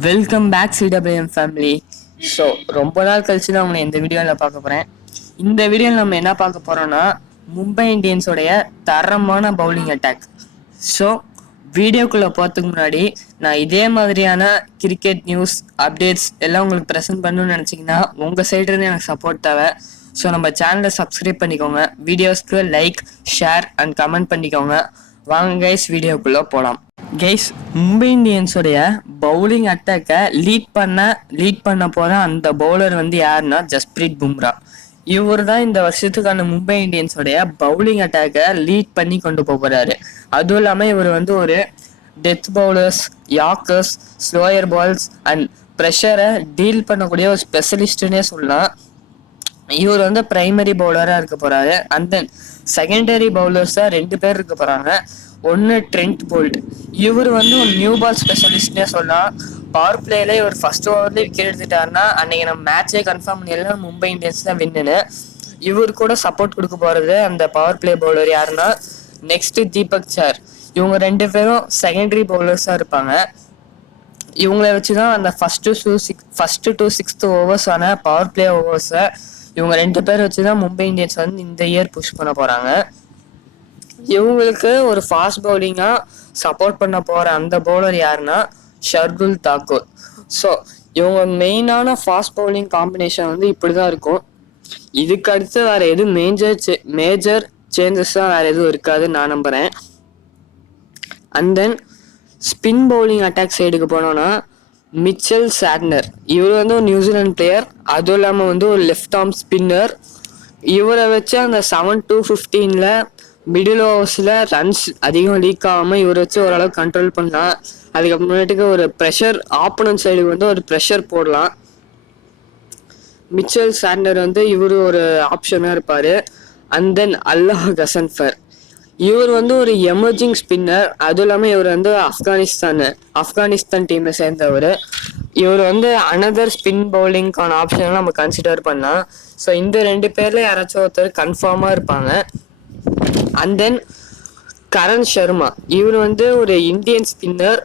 Welcome back CWM family. So ரொம்ப நாள் கழிச்சு தான் உங்களை இந்த வீடியோவில் பார்க்க போகிறேன். இந்த வீடியோவில் நம்ம என்ன பார்க்க போகிறோம்னா மும்பை இந்தியன்ஸோடைய தரமான பவுலிங் அட்டாக். ஸோ வீடியோக்குள்ளே போகிறதுக்கு முன்னாடி நான் இதே மாதிரியான கிரிக்கெட் நியூஸ் அப்டேட்ஸ் எல்லாம் உங்களுக்கு ப்ரெசென்ட் பண்ணணும்னு நினச்சிங்கன்னா உங்கள் சைட்லேருந்து எனக்கு சப்போர்ட் தேவை. ஸோ நம்ம சேனலை சப்ஸ்கிரைப் பண்ணிக்கோங்க, வீடியோஸ்க்கு லைக், ஷேர் அண்ட் கமெண்ட் பண்ணிக்கோங்க. வாங்க கைஸ் வீடியோக்குள்ளே போகலாம். கைஸ், மும்பை இந்தியன்ஸோடைய பவுலிங் அட்டாக்கை லீட் பண்ண போற அந்த பவுலர் வந்து யாருன்னா ஜஸ்பிரீத் பும்ரா. இவர் தான் இந்த வருஷத்துக்கான மும்பை இந்தியன்ஸோடைய பவுலிங் அட்டாக்கை லீட் பண்ணி கொண்டு போகிறாரு. அதுவும் இல்லாமல் இவர் வந்து ஒரு death bowlers, yorkers, slower balls and ப்ரெஷரை டீல் பண்ணக்கூடிய ஒரு ஸ்பெஷலிஸ்ட்னே சொல்லலாம். இவர் வந்து பிரைமரி பவுலராக இருக்க போறாரு. அண்ட் தென் செகண்டரி பவுலர்ஸாக 2 பேர் இருக்க போறாங்க. ஒன்று ட்ரெண்ட் போல்ட், இவர் வந்து ஒரு நியூ பால் ஸ்பெஷலிஸ்ட்னே சொல்லலாம். பவர் பிளேல இவர் ஃபர்ஸ்ட் ஓவர்லேயே விக்கெட் எடுத்துட்டாருன்னா அன்னைக்கு நம்ம மேட்சே கன்ஃபார்ம் பண்ணிடலாம், மும்பை இந்தியன்ஸ் தான் வின்னு. இவர் கூட சப்போர்ட் கொடுக்க போறது அந்த பவர் பிளே பவுலர் யாருன்னா நெக்ஸ்ட் தீபக் சஹர். இவங்க 2 பேரும் செகண்டரி பவுலர்ஸாக இருப்பாங்க. இவங்கள வச்சு தான் அந்த ஃபர்ஸ்ட் டு சிக்ஸ்த் ஓவர்ஸ் ஆன பவர் பிளே ஓவர்ஸை இவங்க 2 பேர் வச்சு தான் மும்பை இந்தியன்ஸ் வந்து இந்த இயர் புஷ் பண்ண போறாங்க. இவங்களுக்கு ஒரு ஃபாஸ்ட் பவுலிங்காக சப்போர்ட் பண்ண போற அந்த பவுலர் யாருன்னா ஷர்துல் தாக்கூர். ஸோ இவங்க மெயினான ஃபாஸ்ட் பவுலிங் காம்பினேஷன் வந்து இப்படிதான் இருக்கும். இதுக்கு அடுத்து வேற எதுவும் மேஜர் சேஞ்சஸ் தான் வேற எதுவும் இருக்காதுன்னு நான் நம்புறேன். And then spin bowling attack சைடுக்கு போனோம்னா மிச்சல் சாட்னர், இவர் வந்து ஒரு நியூசிலாந்து பிளேயர். அதுவும் இல்லாமல் வந்து ஒரு லெஃப்ட் ஆர்ம் ஸ்பின்னர். இவரை வச்சு அந்த 7-15 மிடில் ஓவர்ஸில் ரன்ஸ் அதிகம் லீக் ஆகாமல் இவரை வச்சு ஓரளவுக்கு கண்ட்ரோல் பண்ணலாம். அதுக்கப்புறமேட்டுக்கு ஒரு ப்ரெஷர் ஆப்போனன்ட் சைடுக்கு வந்து ஒரு ப்ரெஷர் போடலாம். மிச்சல் சாட்னர் வந்து இவர் ஒரு ஆப்ஷனாக இருப்பார். அண்ட் தென் அல்லாஹ் கசன்ஃபர், இவர் வந்து ஒரு எமர்ஜிங் ஸ்பின்னர். அதுவும் இல்லாமல் இவர் வந்து ஆப்கானிஸ்தான் டீமை சேர்ந்தவர். இவர் வந்து அனதர் ஸ்பின் பவுலிங்கான ஆப்ஷனை நம்ம கன்சிடர் பண்ணலாம். ஸோ இந்த 2 பேர்ல யாராச்சும் ஒருத்தர் கன்ஃபார்மாக இருப்பாங்க. அண்ட் தென் கரண் சர்மா, இவர் வந்து ஒரு இந்தியன் ஸ்பின்னர்,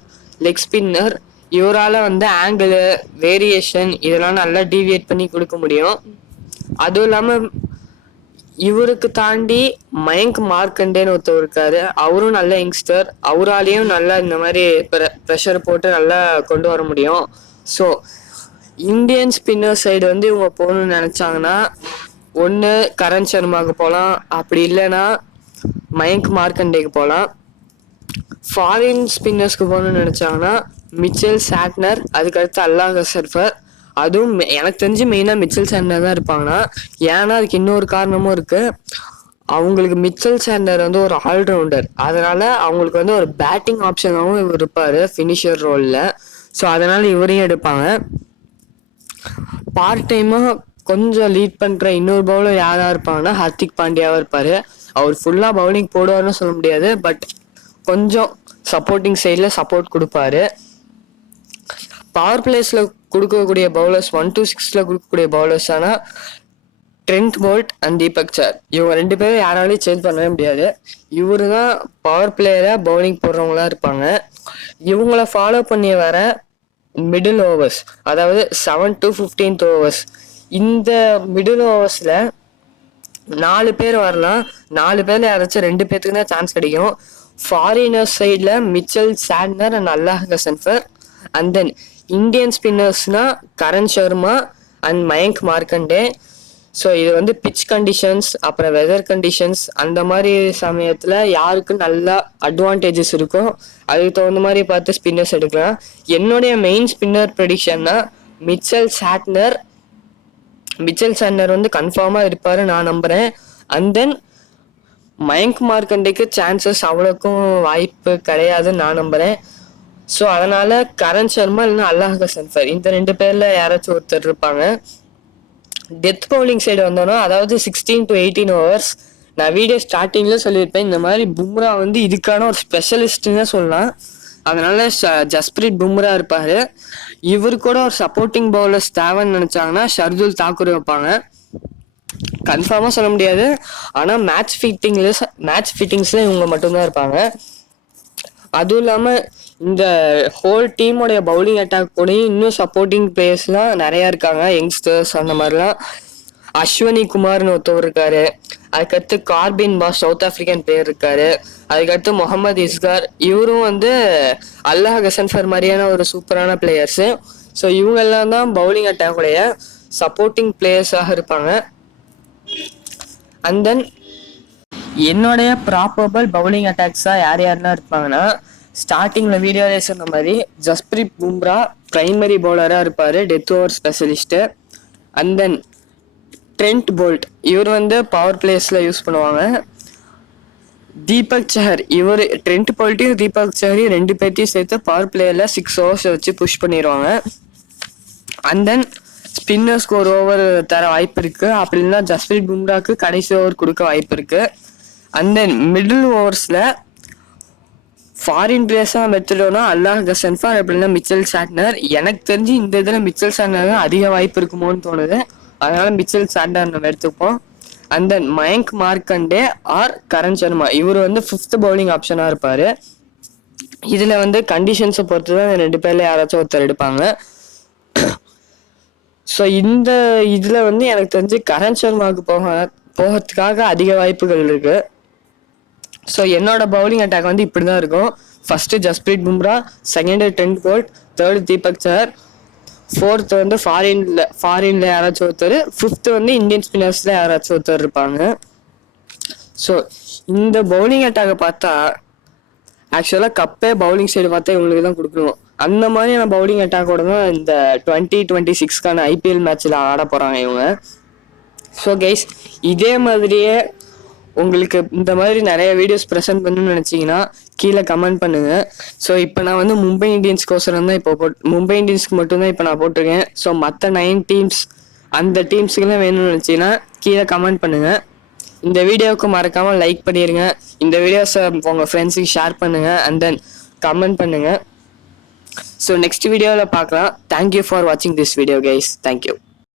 லெக் ஸ்பின்னர். இவரால் வந்து ஆங்கிள் வேரியேஷன் இதெல்லாம் நல்லா டீவியேட் பண்ணி கொடுக்க முடியும். அதுவும் இல்லாமல் இவருக்கு தாண்டி மயங்க் மார்க்கண்டேன்னு ஒருத்தர் இருக்காரு. அவரும் நல்ல யங்ஸ்டர். அவராலையும் நல்லா இந்த மாதிரி ப்ரெஷர் போட்டு நல்லா கொண்டு வர முடியும். ஸோ இந்தியன் ஸ்பின்னர் சைடு வந்து இவங்க போகணும்னு நினைச்சாங்கன்னா ஒன்று கரண் சர்மாவுக்கு போகலாம், அப்படி இல்லைன்னா மயங்க் மார்க்கண்டேக்கு போகலாம். ஃபாரின் ஸ்பின்னர்ஸ்க்கு போகணும்னு நினைச்சாங்கன்னா மிச்சல் சாட்னர், அதுக்கடுத்து அல்லாஹ் கசன்ஃபர். அதுவும் எனக்கு தெரிஞ்சு மெயினாக மிச்சல் சாண்டர் தான் இருப்பாங்கன்னா, ஏன்னா அதுக்கு இன்னொரு காரணமும் இருக்கு. அவங்களுக்கு மிச்சல் சாண்டர் வந்து ஒரு ஆல்ரவுண்டர், அதனால அவங்களுக்கு வந்து ஒரு பேட்டிங் ஆப்ஷனாகவும் இவர் இருப்பார் ஃபினிஷர் ரோலில். ஸோ அதனால இவரையும் எடுப்பாங்க. பார்ட் டைமாக கொஞ்சம் லீட் பண்ணுற இன்னொரு பவுலர் யாராக இருப்பாங்கன்னா ஹர்திக் பாண்டியாவாக இருப்பார். அவர் ஃபுல்லாக பவுலிங் போடுவார்னு சொல்ல முடியாது, பட் கொஞ்சம் சப்போர்ட்டிங் சைடில் சப்போர்ட் கொடுப்பாரு. பவர் பிளேஸில் கொடுக்கக்கூடிய பவுலர்ஸ் 1-6 கொடுக்கக்கூடிய பவுலர்ஸ் ஆனால் ட்ரெண்ட் போல்ட் அண்ட் தீபக் சஹர். இவங்க 2 பேரும் யாராலையும் சேஞ்ச் பண்ணவே முடியாது. இவரு தான் பவர் பிளேயரை பவுலிங் போடுறவங்களா இருப்பாங்க. இவங்கள ஃபாலோ பண்ணி வர மிடில் ஓவர்ஸ், அதாவது 7-15 ஓவர்ஸ், இந்த மிடில் ஓவர்ஸில் 4 பேர் வரலாம். 4 பேர்ல யாராச்சும் 2 பேருக்கு தான் சான்ஸ் கிடைக்கும். ஃபாரினர் சைடில் Mitchell Santner and Allah Ghazanfar. And then Indian ஸ்பின்னர்ஸ்னா கரண் சர்மா அண்ட் மயங்க் மார்க்கண்டே. ஸோ இது வந்து பிச் கண்டிஷன்ஸ், அப்புறம் வெதர் கண்டிஷன்ஸ், அந்த மாதிரி சமயத்தில் யாருக்கு நல்லா அட்வான்டேஜஸ் இருக்கும் அதுக்கு தகுந்த மாதிரி பார்த்து ஸ்பின்னர்ஸ் எடுக்கலாம். என்னுடைய மெயின் ஸ்பின்னர் ப்ரெடிக்ஷன்னா மிச்சல் சாட்னர் வந்து கன்ஃபார்மாக இருப்பார் நான் நம்புகிறேன். அண்ட் தென் மயங்க் மார்க்கண்டேக்கு சான்சஸ் அவ்வளோக்கும் வாய்ப்பு கிடையாதுன்னு நான் நம்புகிறேன். ஸோ அதனால் கரண் சர்மா இல்லைன்னா அல்லாஹ் கசன்ஃபர், இந்த 2 பேரில் யாராச்சும் ஒருத்தர் இருப்பாங்க. டெத் பவுலிங் சைடு வந்தோன்னா, அதாவது 16-18 ஓவர்ஸ், நான் வீடியோ ஸ்டார்டிங்கில் சொல்லியிருப்பேன், இந்த மாதிரி பும்ரா வந்து இதுக்கான ஒரு ஸ்பெஷலிஸ்ட்னே சொல்லலாம். அதனால ஜஸ்பிரீத் பும்ரா இருப்பார். இவர் கூட ஒரு சப்போர்ட்டிங் பவுலர்ஸ் தேவைன்னு நினச்சாங்கன்னா ஷர்துல் தாக்கூர் வைப்பாங்க. கன்ஃபார்மாக சொல்ல முடியாது, ஆனால் மேட்ச் ஃபிட்டிங்ஸில் இவங்க மட்டும்தான் இருப்பாங்க. அதுவும் இல்லாமல் இந்த ஹோல் டீமோடைய பவுலிங் அட்டாக் கூட இன்னும் சப்போர்ட்டிங் பிளேயர்ஸ்லாம் நிறையா இருக்காங்க, யங்ஸ்டர்ஸ் அந்த மாதிரிலாம். அஸ்வினி குமார்னு ஒருத்தவர் இருக்காரு. அதுக்கடுத்து Corbin Bosch South African player இருக்காரு. அதுக்கடுத்து முகமது இஸ்கார், இவரும் வந்து அல்லாஹ் கசன்ஃபர் மாதிரியான ஒரு சூப்பரான பிளேயர்ஸு. ஸோ இவங்கெல்லாம் தான் பவுலிங் அட்டாக்குடைய சப்போர்ட்டிங் பிளேயர்ஸாக இருப்பாங்க. அண்ட் தென் என்னுடைய ப்ராபபிள் பவுலிங் அட்டாக்ஸாக யார் யாரெல்லாம் இருப்பாங்கன்னா, ஸ்டார்டிங்கில் வீடியோவில் சொன்ன மாதிரி ஜஸ்பிரீத் பும்ரா பிரைமரி பவுலராக இருப்பார், death over specialist. And then Trent Boult, இவர் வந்து பவர் பிளேஸில் யூஸ் பண்ணுவாங்க. தீபக் சஹர், இவர் ட்ரெண்ட் போல்ட்டையும் தீபக் சஹரையும் ரெண்டு பேர்த்தையும் சேர்த்து பவர் பிளேயரில் 6 overs வச்சு புஷ் பண்ணிடுவாங்க. அண்ட் தென் ஸ்பின்னர்ஸ்க்கு ஒரு ஓவர் தர வாய்ப்பு இருக்குது. அப்படி இல்லைன்னா ஜஸ்பிரீத் பும்ராக்கு கடைசி ஓவர் கொடுக்க வாய்ப்பு இருக்குது. அண்ட் தென் மிடில் ஓவர்ஸில் ஃபாரின் பிளேயர்ஸாக எடுத்துட்டோம்னா அல்லாஹ் கசன்ஃபர் அப்படின்னா மிச்சல் சாட்னர். எனக்கு தெரிஞ்சு இந்த இதில் மிச்சல் சாட்னர் அதிக வாய்ப்பு இருக்குமோன்னு தோணுது, அதனால மிச்சல் சாட்னர் நம்ம எடுத்துப்போம். And then Mayank Markande or Karn Sharma, இவர் வந்து 5th பவுலிங் ஆப்ஷனாக இருப்பார். இதில் வந்து கண்டிஷன்ஸை பொறுத்து தான் ரெண்டு பேரில் யாராச்சும் ஒருத்தர் எடுப்பாங்க. ஸோ இந்த இதில் வந்து எனக்கு தெரிஞ்சு கரண் சர்மாவுக்கு போகிறதுக்காக அதிக வாய்ப்புகள் இருக்குது. ஸோ என்னோட பவுலிங் அட்டாக் வந்து இப்படி தான் இருக்கும். First Jasprit Bumrah, second Trent Boult, third Deepak Chahar, 4th வந்து ஃபாரின்ல யாராச்சும் ஒருத்தர், 5th வந்து இந்தியன் ஸ்பின்னர்ஸில் யாராச்சும் ஒருத்தர் இருப்பாங்க. ஸோ இந்த பவுலிங் அட்டாக்கை பார்த்தா ஆக்சுவலாக கப்பே பவுலிங் சைடு பார்த்தா இவங்களுக்கு தான் கொடுக்கணும். அந்த மாதிரியான பவுலிங் அட்டாக்கோட தான் இந்த 2026 ஐபிஎல் மேட்ச்சில் ஆட போகிறாங்க இவங்க. ஸோ கைஸ், இதே மாதிரியே உங்களுக்கு இந்த மாதிரி நிறைய வீடியோஸ் ப்ரெசென்ட் பண்ணணும்னு நினச்சிங்கன்னா கீழே கமெண்ட் பண்ணுங்கள். ஸோ இப்போ நான் வந்து மும்பை இந்தியன்ஸ்க்கோசரம் தான் மும்பை இந்தியன்ஸ்க்கு மட்டும்தான் இப்போ நான் போட்டிருக்கேன். ஸோ மற்ற 9 டீம்ஸ் அந்த டீம்ஸுக்கெல்லாம் வேணும்னு நினச்சிங்கன்னா கீழே கமெண்ட் பண்ணுங்கள். இந்த வீடியோவுக்கு மறக்காமல் லைக் பண்ணிடுங்க. இந்த வீடியோஸை உங்கள் ஃப்ரெண்ட்ஸுக்கு ஷேர் பண்ணுங்கள். அண்ட் தென் கமெண்ட் பண்ணுங்கள். ஸோ நெக்ஸ்ட் வீடியோவில் பார்க்கலாம். தேங்க்யூ ஃபார் வாட்சிங் திஸ் வீடியோ கைஸ். தேங்க்யூ.